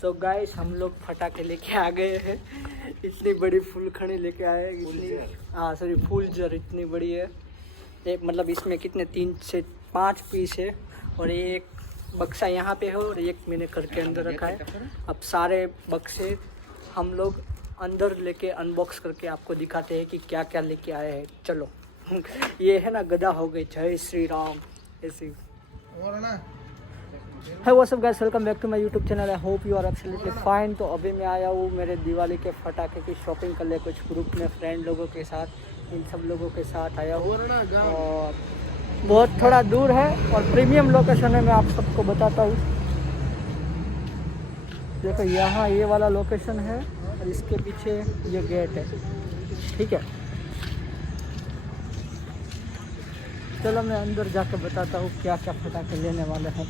So guys हम लोग फटाके लेके आ गए हैं। इतनी बड़ी फूलखड़ी लेके आए हैं। हाँ सॉरी फूलझर इतनी बड़ी है। एक मतलब इसमें कितने 3 से 5 पीस है और एक बक्सा यहाँ पे है और एक मैंने घर के अंदर रखा है। अब सारे बक्से हम लोग अंदर लेके अनबॉक्स करके आपको दिखाते हैं कि क्या क्या लेके आए हैं। चलो ये है ना गदा हो गई। जय श्री राम। ऐसी है वो सब guys, welcome back to my YouTube channel. I hope you are absolutely fine. तो अभी मैं आया हूँ मेरे दिवाली के फटाके की शॉपिंग कर ले कुछ ग्रुप में फ्रेंड लोगों के साथ, इन सब लोगों के साथ आया हूँ और बहुत थोड़ा दूर है और प्रीमियम लोकेशन है। मैं आप सबको बताता हूँ। देखो यहाँ ये वाला लोकेशन है और इसके पीछे ये गेट है। ठीक है चलो मैं अंदर जाकर बताता हूँ क्या क्या फटाके लेने वाले हैं।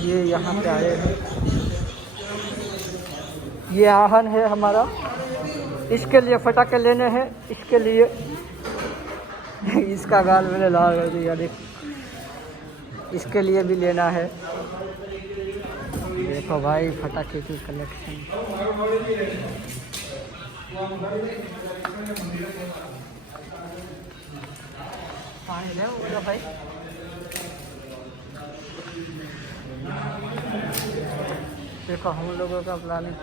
ये यहाँ पे आए हैं। ये आहन है हमारा, इसके लिए फटाके लेने हैं। इसके लिए इसका गाल मैंने लाल कर दिया। देख इसके लिए भी लेना है। देखो भाई फटाके की कलेक्शन। पानी ले वो भाई। देखो हम लोगों का प्लानिंग।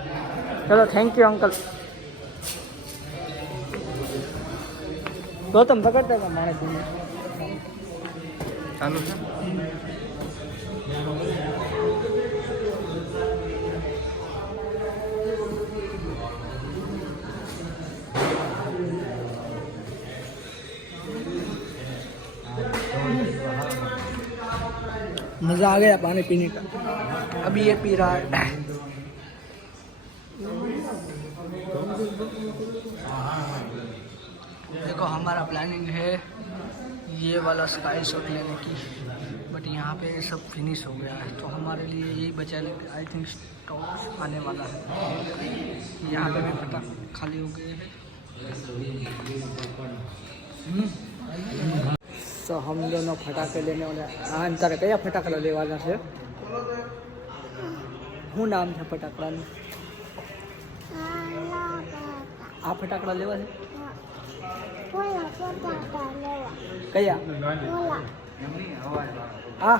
चलो थैंक यू अंकल। गौतम पकड़ते का मारे तुम्हें चालू है। मज़ा आ गया पानी पीने का। अभी ये पी रहा है। देखो हमारा प्लानिंग है ये वाला स्काई शॉट लेने की, बट यहाँ पे सब फिनिश हो गया है तो हमारे लिए यही बचा। आई थिंक स्टॉक आने वाला है। यहाँ पे भी पता खाली हो गए हैं। तो हम दोनों फटाके लेने वाले। अंतर क्या फटाकड़ा लेवाना છે? શું નામ છે ફટાકડાનું? આ ફટાકડા લેવા છે? કયા? આ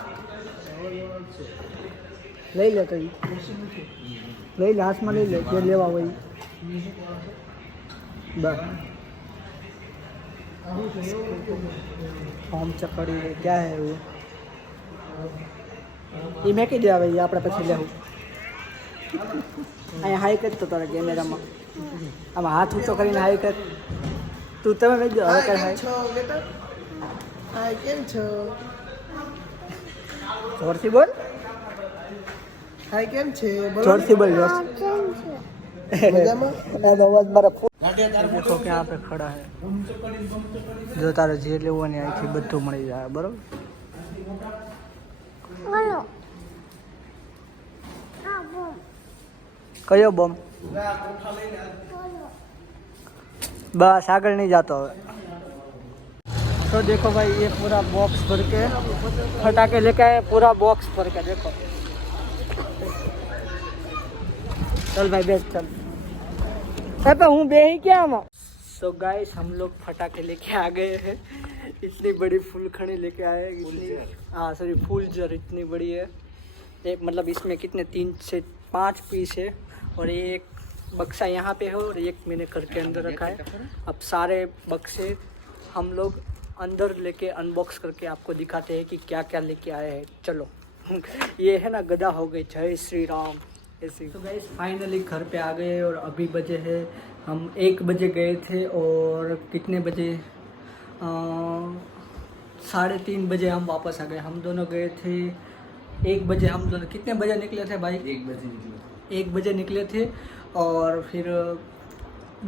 લઈ લે તો લઈ લે, હાથમાં લઈ લે જે લેવા હોય બસ। ફોર્મ ચકડી क्या है वो? ये मैं कही देवा भाई આપણે પછી લેવું। અહીંયા હાઈ કર તો તારા કેમેરામાં આમાં હાથ ઊંચો કરીને હાઈ કર। તું તમે લઈ દો હવે કર હાઈ। છો બેટા હાઈ કેમ છો? જોરથી બોલ। હાઈ કેમ છે? જોરથી બોલ મજામાં। आवाज मारा देखो કે यहाँ पे खड़ा है। जो तारे जे लेवानी અહીંથી બધું મળી જાય બરોબર। બોલો આ બોમ કયો બોમ? बस आगे नहीं जाता है। तो देखो भाई ये पूरा बॉक्स भर के फटाके लेके आए। पूरा बॉक्स भर के देखो। चल भाई बेच चल। हूँ बे ही क्या हम। सो गाइस हम लोग फटाके लेके आ गए हैं। इतनी बड़ी फूलखड़ी लेके आए हैं। हाँ सॉरी फूलझर इतनी बड़ी है। एक मतलब इसमें कितने 3 से 5 पीस है और एक बक्सा यहाँ पे है और एक मैंने घर के अंदर रखा है। अब सारे बक्से हम लोग अंदर लेके अनबॉक्स करके आपको दिखाते हैं कि क्या क्या लेके आए हैं। चलो ये है ना गदा हो गई। जय श्री राम। ऐसे तो गाइस फाइनली घर पे आ गए और अभी बजे है हम 1 बजे गए थे और कितने बजे 3:30 बजे हम वापस आ गए। हम दोनों गए थे 1 बजे। हम दोनों कितने बजे निकले थे भाई? 1 बजे निकले। 1 बजे निकले थे और फिर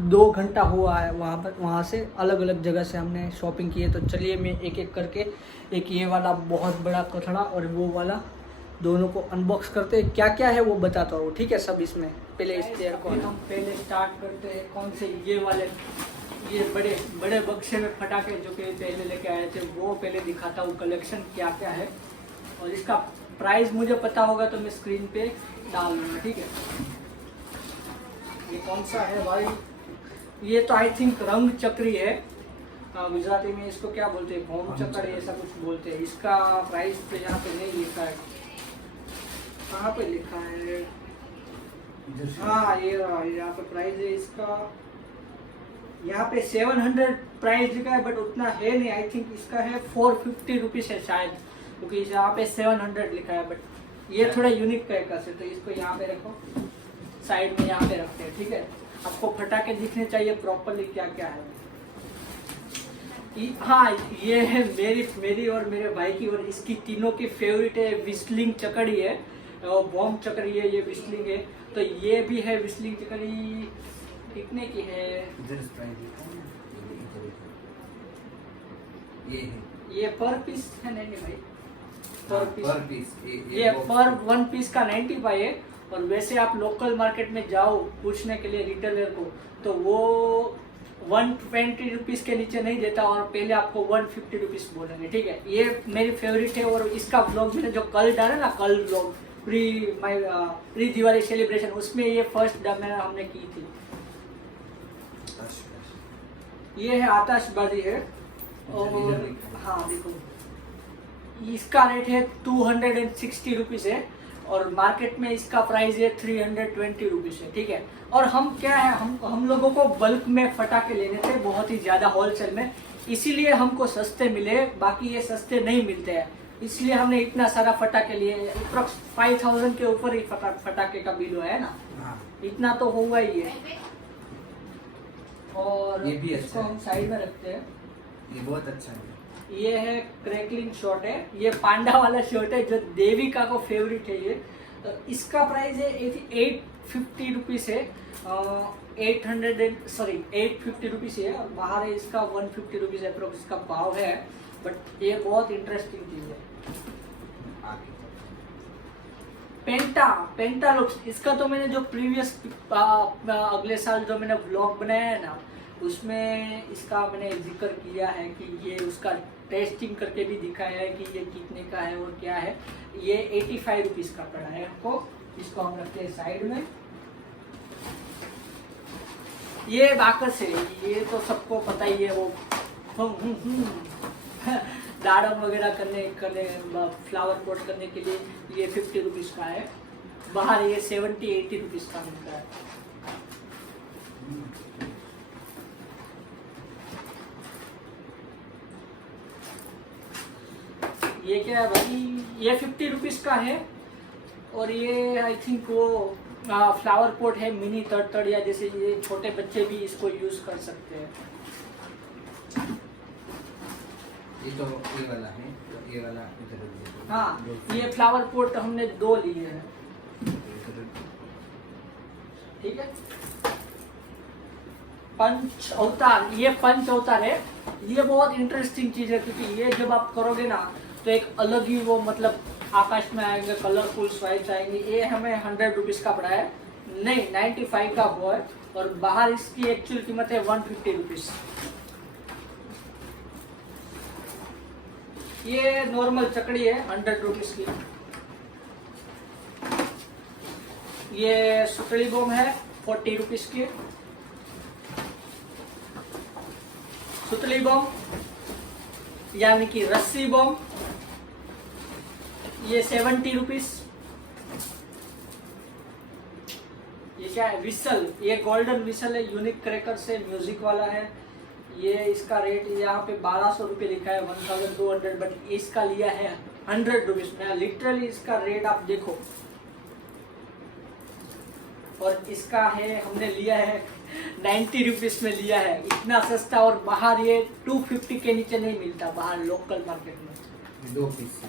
2 घंटा हुआ है वहाँ से अलग अलग जगह से हमने शॉपिंग की है। तो चलिए मैं एक एक करके, एक ये वाला बहुत बड़ा कचड़ा और वो वाला दोनों को अनबॉक्स करते हैं। क्या क्या है वो बताता हूँ ठीक है सब इसमें। पहले इस पेयर को हम पहले स्टार्ट करते हैं। कौन से? ये वाले ये बड़े बड़े बक्से में फटाके जो कि पहले लेके आए थे वो पहले दिखाता हूँ कलेक्शन क्या क्या है। और इसका प्राइस मुझे पता होगा तो मैं स्क्रीन पे डाल दूंगा, ठीक है। ये कौन सा है भाई? ये तो आई थिंक रंग चक्री है, गुजराती में इसको क्या बोलते हैं, भोम चक्री ऐसा कुछ बोलते हैं। इसका प्राइस तो यहाँ पे नहीं लिखा है, कहाँ पे लिखा है? हाँ ये यहाँ पे प्राइस है इसका, यहाँ पे 700 प्राइस लिखा है, बट उतना है नहीं। आई थिंक इसका है 450 रुपीज है शायद, क्योंकि यहाँ पे 700 लिखा है। बट ये थोड़ा यूनिक क्रैकर्स है, तो इसको यहाँ पे रखो, साइड में यहाँ पे रखते हैं, ठीक है। आपको फटाके दिखने चाहिए प्रॉपरली क्या क्या है। हाँ ये है मेरी और मेरे भाई की और इसकी तीनों की फेवरेट है, विस्लिंग चकड़ी है, बॉम्ब चकड़ी है, ये विस्लिंग है। तो ये भी है विस्लिंग चकड़ी, कितने की है? ये पर पीस है, नहीं भाई पर पीस ये पर वन पीस का 95 है। और वैसे आप लोकल मार्केट में जाओ पूछने के लिए रिटेलर को, तो वो 120 रुपीज के नीचे नहीं देता, और पहले आपको 150 रुपीज बोलेंगे, ठीक है। ये मेरी फेवरेट है, और इसका ब्लॉग मैंने जो कल डाला ना, कल ब्लॉग प्री दिवाली सेलिब्रेशन, उसमें ये फर्स्ट हमने की थी। ये है आतिशबाजी है, और हाँ देखो इसका रेट है 260 रुपीज है, और मार्केट में इसका प्राइस है 320 रुपीज है, ठीक है। और हम क्या है, हम लोगों को बल्क में फटाके लेने थे, बहुत ही ज्यादा होलसेल में, इसीलिए हमको सस्ते मिले, बाकी ये सस्ते नहीं मिलते हैं, इसलिए हमने इतना सारा फटाके लिए। अप्रॉक्स 5000 के ऊपर ही फटाके का बिल है ना, इतना तो होगा ही है। और ये भी इसको हम साइड में रखते हैं, ये बहुत अच्छा है। ये है क्रैकलिंग शॉट है, ये पांडा वाला शॉट है जो देविका को फेवरेट है। ये इसका प्राइस है 850 रुपीज है, 850 रुपीज है, और बाहर है इसका 150 रुपीज अप्रोक्स इसका भाव है। बट ये बहुत इंटरेस्टिंग चीज है। पेंटा लुक्स, इसका तो मैंने जो प्रीवियस अगले साल जो मैंने व्लॉग बनाया है ना, उसमें इसका मैंने जिक्र किया है कि ये उसका टेस्टिंग करके भी दिखाया है कि ये कितने का है और क्या है। ये 85 रुपीज का पड़ा है हमको। इसको हम रखते हैं साइड में। ये बाकस है, ये तो सबको पता ही है, वो दाड़म वगैरह करने फ्लावर पॉट करने के लिए ये 50 रुपीज का है। बाहर ये 70-80 रुपीज का मिलता है। ये क्या है भाई, ये 50 रुपीज का है, और ये आई थिंक वो फ्लावर पॉट है, मिनी तड़तड़िया जैसे, ये छोटे बच्चे भी इसको यूज कर सकते हैं। ये तो ये वाला है, तो ये वाला इधर। हाँ ये फ्लावर पॉट हमने 2 लिए हैं, ठीक है। पंच अवतार, ये पंच अवतार है, ये बहुत इंटरेस्टिंग चीज है, क्योंकि ये जब आप करोगे ना तो एक अलग ही वो मतलब आकाश में आएंगे, कलरफुल स्वाइप्स आएंगे। ये हमें 100 रुपीज का पड़ा है, नहीं 95 का वो है, और बाहर इसकी एक्चुअल कीमत है 150 रुपीज। ये नॉर्मल चकड़ी है 100 रुपीज की। ये सुतली बम है 40 रुपीज की। सुतली बम यानी कि रस्सी बम, ये 70 रुपीज। ये क्या है, विसल, ये गोल्डन विसल है, यूनिक क्रैकर से, म्यूजिक वाला है। ये इसका रेट यहाँ पे 1200 रुपये लिखा है, 1200, बट इसका लिया है 100 रुपीज में। लिटरली इसका रेट आप देखो, और इसका है हमने लिया है 90 रुपीज में लिया है, इतना सस्ता। और बाहर ये 250 के नीचे नहीं मिलता बाहर लोकल मार्केट में। 2 पीस।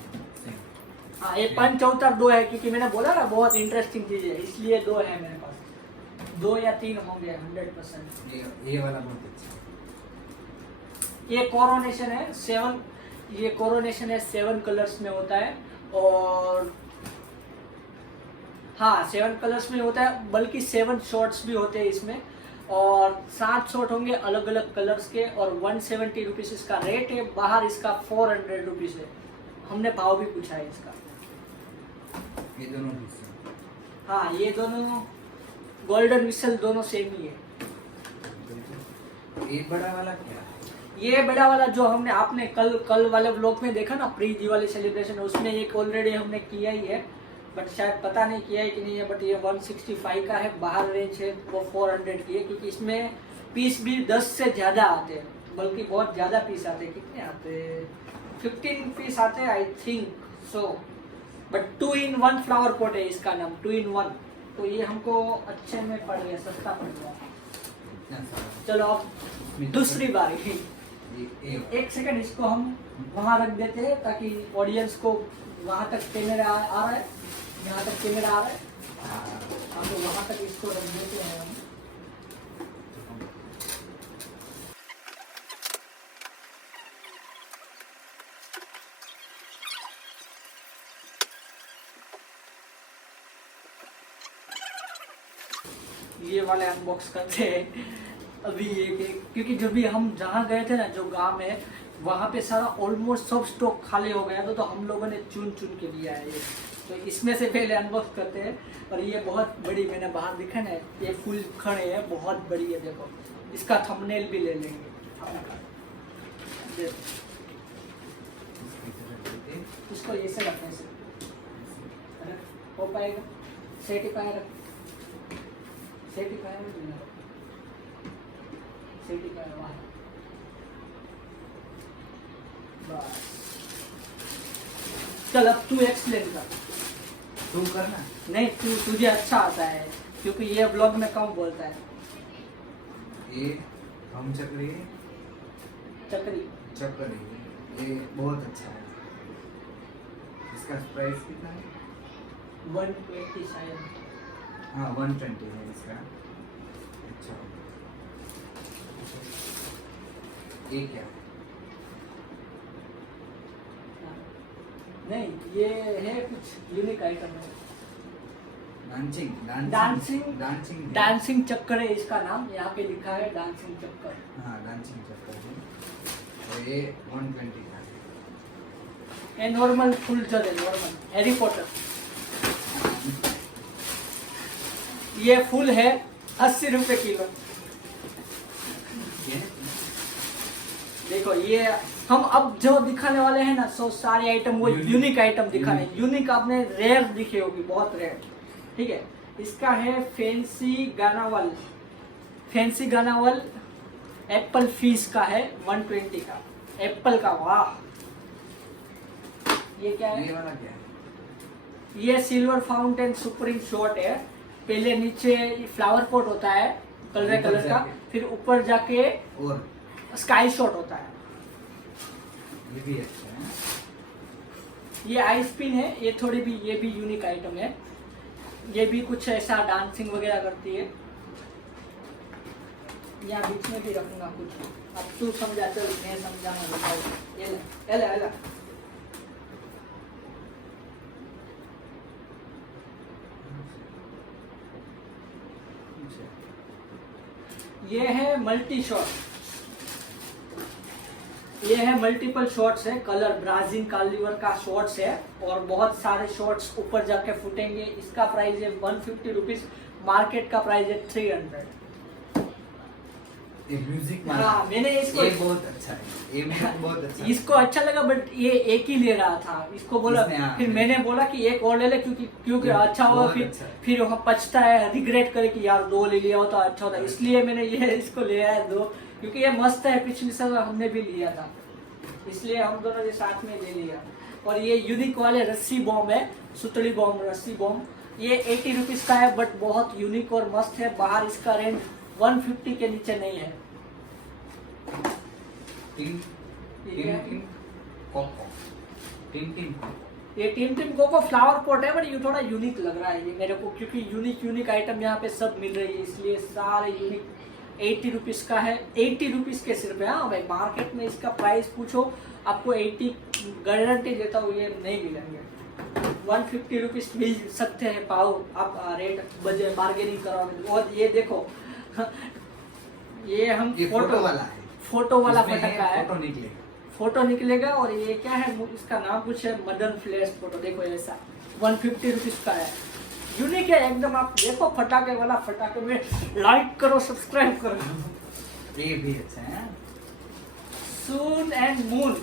हाँ ये पंच अवतार 2 है, क्योंकि मैंने बोला ना बहुत इंटरेस्टिंग चीज है, इसलिए 2 है मेरे पास। 2 या 3 होंगे 100%। ये वाला बहुत अच्छा है। ये कोरोनेशन है 7, ये कोरोनेशन है 7 कलर्स में होता है, और हाँ 7 कलर्स में होता है, बल्कि 7 शॉट्स भी होते हैं इसमें, और 7 शॉट होंगे अलग अलग कलर्स के, और 170 रुपीज इसका रेट है। बाहर इसका 400 रुपीज है, हमने भाव भी पूछा है इसका। ये दोनों भी सेम। हाँ ये दोनों गोल्डन विसल दोनों सेम ही है। ये बड़ा वाला क्या है? ये बड़ा वाला जो हमने आपने कल वाले ब्लॉग में देखा ना, प्री दिवाली सेलिब्रेशन, उसमें एक ऑलरेडी हमने किया ही है, बट शायद पता नहीं किया है कि नहीं है, बट ये 165 का है, बाहर रेंज है वो 400 की है, क्योंकि इसमें पीस भी 10 से ज़्यादा आते हैं, बल्कि बहुत ज़्यादा पीस आते हैं। कितने आते हैं? 15 पीस आते हैं I think so, but 2 in 1 flower pot है इसका नाम, 2 in 1। तो ये हमको अच्छे में पड़ गया, सस्ता पड़ गया। इतना सारा। चलो अब दूसरी बारी, ये एक सेकंड इसको हम वहाँ रख देते हैं ताकि ऑडियंस को वहाँ तक कैमरा आ रहा है, यहाँ तक कैमरा आ रहा है, हम तो वहाँ तक इसको रख देते हैं हम। ये वाले अनबॉक्स करते हैं अभी एक, क्योंकि जब भी हम जहाँ गए थे ना, जो गांव में, वहाँ पे सारा ऑलमोस्ट सब स्टॉक खाली हो गया था, तो हम लोगों ने चुन चुन के लिया है ये। तो इसमें से पहले अनबॉक्स करते हैं। और ये बहुत बड़ी, मैंने बाहर दिखा ना, ये फुल खड़े है, बहुत बड़ी है, देखो इसका थंबनेल भी ले लेंगे। इसको ऐसे रखने से हो पाएगा, सेट ही पाएगा, सेट ही पाएगा, सेट ही पाएगा। बस चल अब तू एक्सप्लेन कर। तू करना। नहीं तुझे अच्छा आता है, क्योंकि ये ब्लॉग में कम बोलता है। ये हम चक्री ये बहुत अच्छा है। इसका प्राइस कितना है? 120 शायद। हाँ 120 है इसका। अच्छा ये क्या? नहीं ये है कुछ यूनिक आइटम है। डांसिंग चक्कर है इसका नाम, यहाँ पे लिखा है डांसिंग चक्कर। हाँ डांसिंग चक्कर है। और ये 120 का है। ये नॉर्मल फुल जर है, नॉर्मल हैरी पॉटर। ये फुल है 80 रुपए किलो। देखो ये हम अब जो दिखाने वाले हैं ना, सो सारे आइटम वो यूनिक आइटम दिखाने। यूनिक आपने रेयर दिखे होगी, बहुत रेयर। ठीक है, इसका है फैंसी गानावल एप्पल फीस का है, 120 का एप्पल का। वाह ये क्या है? ये वाला क्या है? ये सिल्वर फाउंटेन सुप्रीम शॉट है। पहले नीचे फ्लावर पॉट होता है कलर का, फिर ऊपर जाके और स्काई शॉट होता है। ये भी अच्छा है। ये आइस पिन है, ये थोड़ी भी, ये भी यूनिक आइटम है। ये भी कुछ ऐसा डांसिंग वगैरह करती है। यहाँ बीच में भी रखूंगा कुछ, अब तू समझा, चल मैं समझाऊंगा। ये ले ये है मल्टी शॉट, ये है मल्टीपल शॉट्स है, कलर ब्राजील कालीवर का शॉट्स है, और बहुत सारे शॉट्स ऊपर जाके फूटेंगे। इसका प्राइस है 150 रुपीज, मार्केट का प्राइस है 300। ये म्यूजिक हाँ मैंने इसको, ये बहुत अच्छा है, ये बहुत अच्छा है। इसको अच्छा लगा, बट ये एक ही ले रहा था, इसको बोला, फिर मैंने बोला कि एक और ले ले, क्योंकि अच्छा हुआ। फिर वहाँ पछता है, रिग्रेट करे कि यार 2 ले लिया होता तो अच्छा होता, इसलिए मैंने ये इसको ले आया 2, क्योंकि ये मस्त है। पिछली साल हमने भी लिया था, इसलिए हम दोनों के साथ में ले लिया। और ये यूनिक वाले रस्सी बॉम्ब है, सुतड़ी बॉम्ब, रस्सी बॉम्ब। ये 80 रुपीज का है, बट बहुत यूनिक और मस्त है। बाहर इसका रेंज 150 के नीचे नहीं है। ये टिम कोको फ्लावर पॉट है, बट ये थोड़ा यूनिक लग रहा है ये मेरे को, क्योंकि यूनिक आइटम यहाँ पे सब मिल रही है, इसलिए सारे यूनिक। 80 रुपीज का है, 80 रुपीज के सिर्फ है। हाँ भाई, मार्केट में इसका प्राइस पूछो, आपको 80 गारंटी देता हूँ ये नहीं मिलेंगे। 150 रुपीज मिल सकते हैं पाओ, आप रेट बजे बार्गेनिंग कराओगे। और ये देखो ये हम फोटो वाला फटका है, फोटो निकलेगा। और ये क्या है, इसका नाम कुछ है मदन फ्लैश फोटो। देखो ऐसा 150 रुपीज का है। यूनिक है एकदम। आप देखो फटाके वाला, फटाके में लाइक करो, सब्सक्राइब करो। ये भी अच्छा है। सून एंड मून,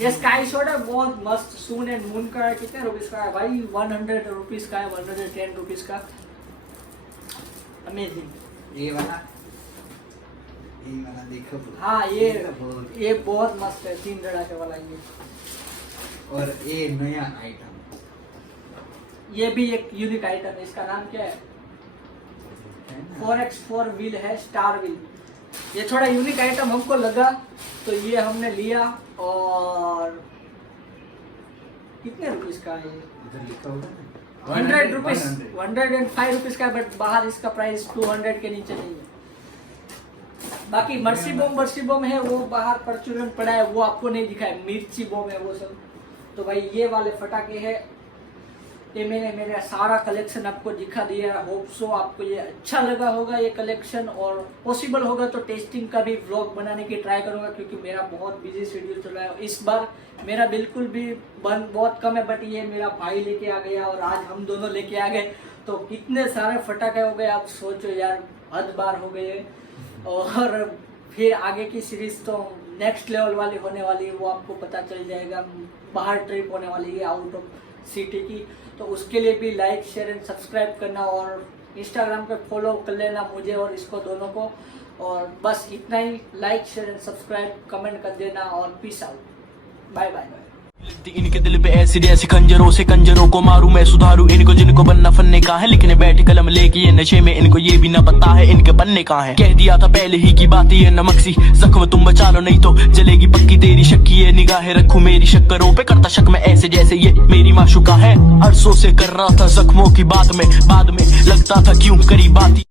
ये स्काई शॉट है, बहुत मस्त। सून एंड मून का है, कितने रुपीज का है भाई? 100 रुपीज का है, 110 रुपीज का। अमेजिंग। ये वाला देखो। हाँ ये बहुत मस्त है, 3 धड़ाके वाला ये। और ये नया आइटम, ये भी एक यूनिक आइटम है। इसका नाम क्या है? 4x4 व्हील है, स्टार व्हील। ये थोड़ा यूनिक आइटम हमको लगा तो ये हमने लिया। और कितने रुपीस का है? इधर लिखा होगा ना 100 रुपीज, 105 रुपीज का। बट बाहर इसका प्राइस 200 के नीचे नहीं है। बाकी मर्सी बम है, वो बाहर परचूरन पड़ा है, वो आपको नहीं दिखा है। मिर्ची बम है वो सब। तो भाई ये वाले फटाके हैं। ये मैंने मेरा सारा कलेक्शन आपको दिखा दिया। होप सो आपको ये अच्छा लगा होगा ये कलेक्शन। और पॉसिबल होगा तो टेस्टिंग का भी व्लॉग बनाने की ट्राई करूंगा, क्योंकि मेरा बहुत बिजी शेड्यूल चल रहा है। इस बार मेरा बिल्कुल भी बंद बहुत कम है, बट ये मेरा भाई लेके आ गया और आज हम दोनों लेके आ गए। तो कितने सारे फटाके हो गए आप सोचो यार, हद बार हो गए। और फिर आगे की सीरीज तो नेक्स्ट लेवल वाली होने वाली है, वो आपको पता चल जाएगा। बाहर ट्रिप होने वाली है आउट ऑफ सिटी की। तो उसके लिए भी लाइक शेयर एंड सब्सक्राइब करना, और इंस्टाग्राम पे फॉलो कर लेना मुझे और इसको दोनों को। और बस इतना ही, like share and subscribe comment कर देना, और पीस आउट, बाय बाय। इनके दिल पे ऐसी ऐसी खंजरों से कंजरों को मारूं मैं, सुधारूं इनको जिनको बनना फन्ने का है। लिखने बैठे कलम लेके ये नशे में, इनको ये भी ना पता है इनके बनने का है। कह दिया था पहले ही की बात, ये नमक सी जख्म तुम बचा लो नहीं तो जलेगी पक्की तेरी शक्की। ये निगाहें रखूं मेरी शक्करों पे, करता शक में ऐसे जैसे ये मेरी माशुका है। अरसों से कर रहा था जख्मों की बाद में लगता था क्यों करी बात।